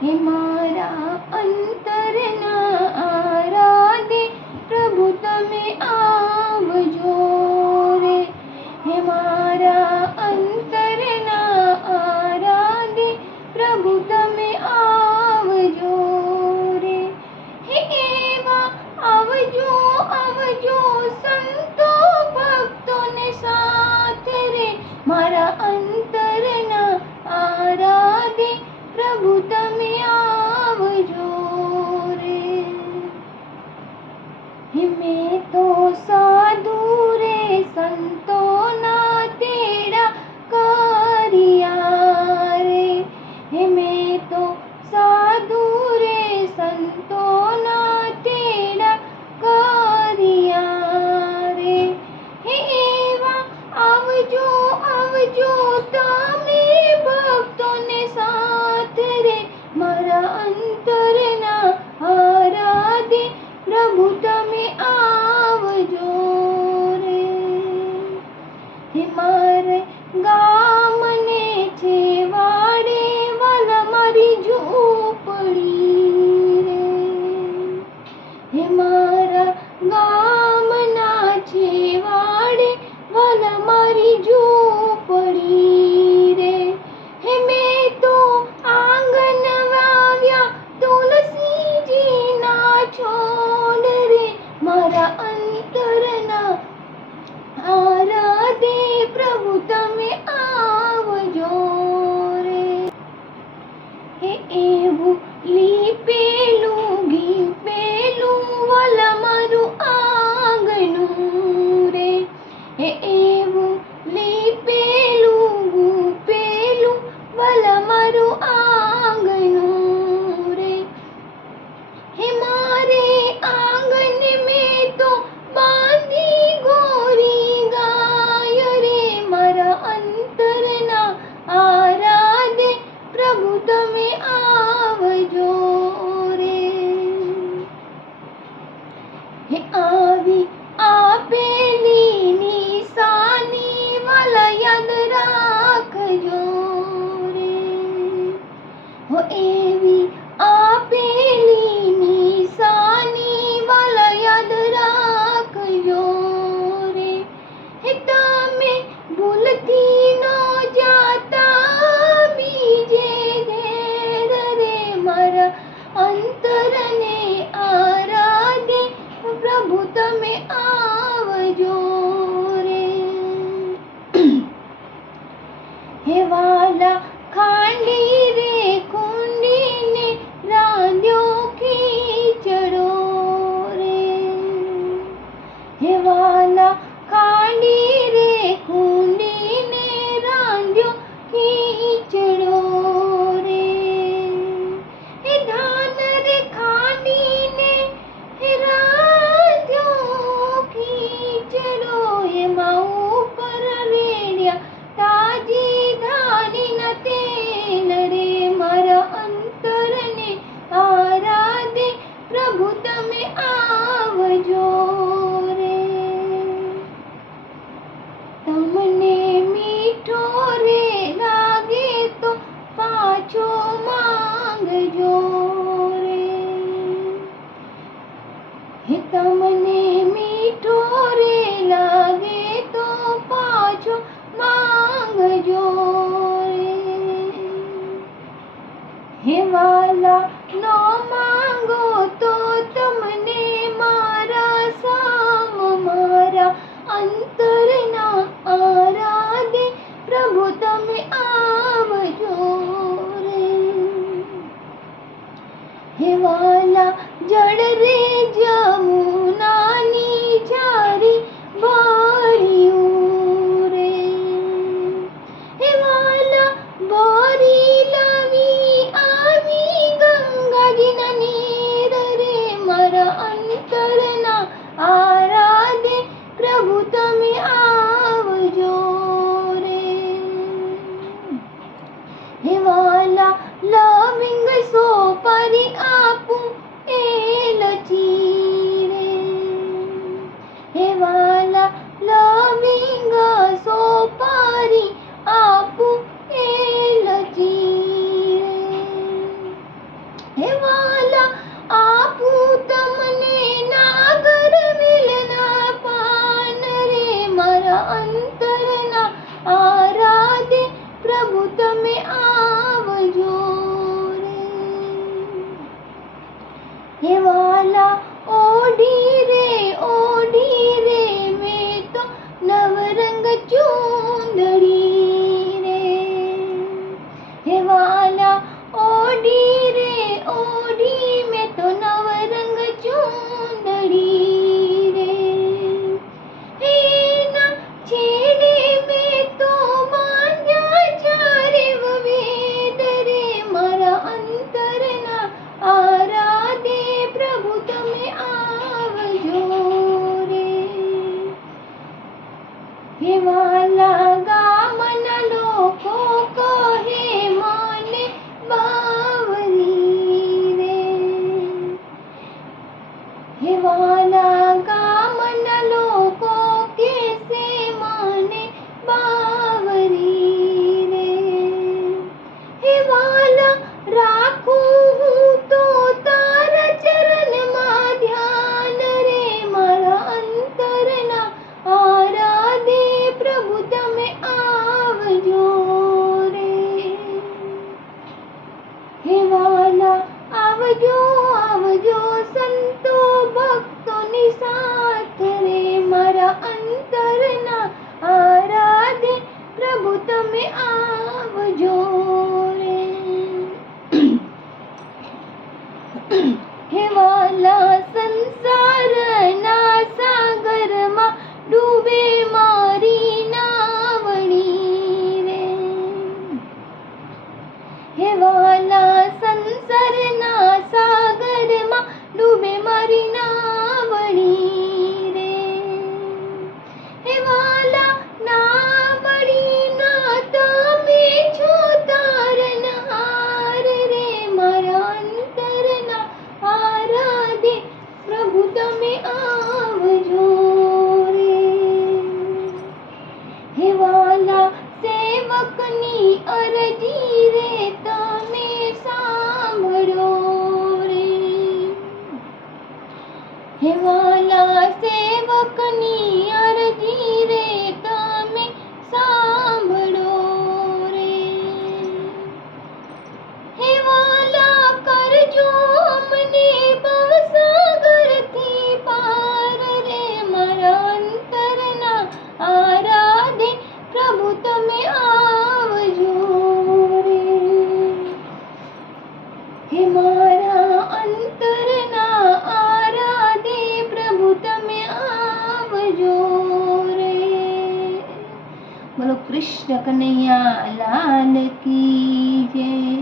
હે મારા અંતરના આરાધે પ્રભુ તમે આવજો રે. હે મારા અંતરના આરાધે પ્રભુ તમે આવજો રે. હે એવા આવજો આવજો સંતો ભક્તોને સાથ રે. મારા અંતરના આરાધે પ્રભુ તમે આવજો રે. હે મેં તો સાધુ રે સંતોના તેડા કર્યા રે. હે મેં તો સાધુ રે સંતોના તેડા કર્યા રે. હે એવા આવજો આવજો તમે ભક્તોને સાથ રે. મારા અંતરના આરાધે પ્રભુ તમે આવજો રે. હે મારે ગામને છેવાડે વાલા મારી ઝૂંપડી રે. હે મારા ગામના છેવાડે વાલા મારી ઝૂંપડી રે. હે મેં તો આંગણ વાવ્યા તુલસીજીના છોડ રે. મારા અંતરના આરાધે પ્રભુ તમે આવજો રે. હે એવું લીપેલું ગીપેલું વાલા મારું આંગણું રે. હે એવું લીપેલું ગૂપેલું વાલા મારું આંગણું રે. હે મારે આંગણ મેં તો બાંધી ગોરી ગાય રે. મારા અંતરના આરાધે પ્રભુ તમે આવજો રે. હે આવી આપેલી નિશાની વાલા યાદ રાખજો રે. હો એવી આપેલી નિશાની વાલા યાદ રાખજો રે. હે તમે ભૂલથી ન જાતા બીજે ઘેર રે. મારા અંતરને આરાધે પ્રભુ તમે આવજો રે. હે વાલા ખાંડી રે કુંડીને રાંધ્યો ખીચડો રે. હે વાલા ખાંડી રે કુંડીને રાંધ્યો ખીચડો રે. હે ધાન રે ખાંડીને હે રાંધ્યો ખીચડો. એમાં ઉપર રેડ્યા તાજી ધાણીના તેલ રે. મારા અંતરને આરાધે પ્રભુ તમે આવજો રે. તમને મીઠો રે લાગે તો પાછો માંગજો રે. હે તમને મીઠો રે લાગે તો પાછો માંગજો રે. હે વાલા નો માંગો તો તમને મારા સામ. મારા અંતરના આરાધે પ્રભુ તમે આવજો રે. હે વાલા જળ રે જમુનાની ઝારી ભર્યું રે. હે વાલા બોરી લાવી આવી ગંગાજીના નીર રે. મારા અંતરના આરાધે પ્રભુ તમે આવજો રે. હે વાલા લવિંગ સોપારી આપું એલચી રે. હે વાલા ઓઢી રે મેં તો નવરંગ ચૂંદડી રે. હે વાલા ઓઢી મેં તો નવરંગ ચૂંદડી રે. એના છેડે મેં તો બાંધ્યા ચારે વેદ રે. મારા અંતરના આરાધે પ્રભુ તમે આવજો રે. હે વાલા ગામના લોકો કહે મને બાવરી રે. હે વાલા ગામના લોકો કહેશે મને બાવરી રે. હે વાલા રાખું હું તો તારા ચરણમાં ધ્યાન રે. મારા અંતરના આરાધે પ્રભુ તમે આવજો રે. હે વાલા આવજો સંતો ભક્તોની સાથ રે. મારા અંતરના આરાધે પ્રભુ તમે આવજો રે. હે વાલા સંસારના સાગરમાં ડૂબે મારી નાવડી રે. હે વાલા સંસારના સાગરમાં ડૂબે મારી નાવડી રે. હે વાલા નાવડીના તમે છો તારનહાર રે. મારા અંતરના આરાધે પ્રભુ તમે આવજો રે. હે વાલા સેવકની અરજી રે તમે સાંભળો રે. હે વાલા સેવકની અરજી રે તમે સાંભળો રે. હે વાલા કરજો અમને ભવસાગરથી પાર રે. મારા અંતરના આરાધે પ્રભુ તમે આવજો રે. હે મારા અંતરના આરાધે પ્રભુ તમે આવજો રે. બોલો કૃષ્ણ કનૈયા લાલ કી જય.